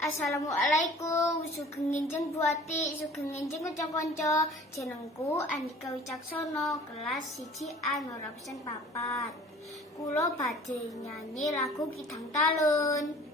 Assalamualaikum, sugeng nginjeng buati, sugeng nginjeng kanca-kanca. Jenengku Andika Wicaksono, kelas 1A Nora Pesen 4. Kula badhe nyanyi lagu Kidang Talun.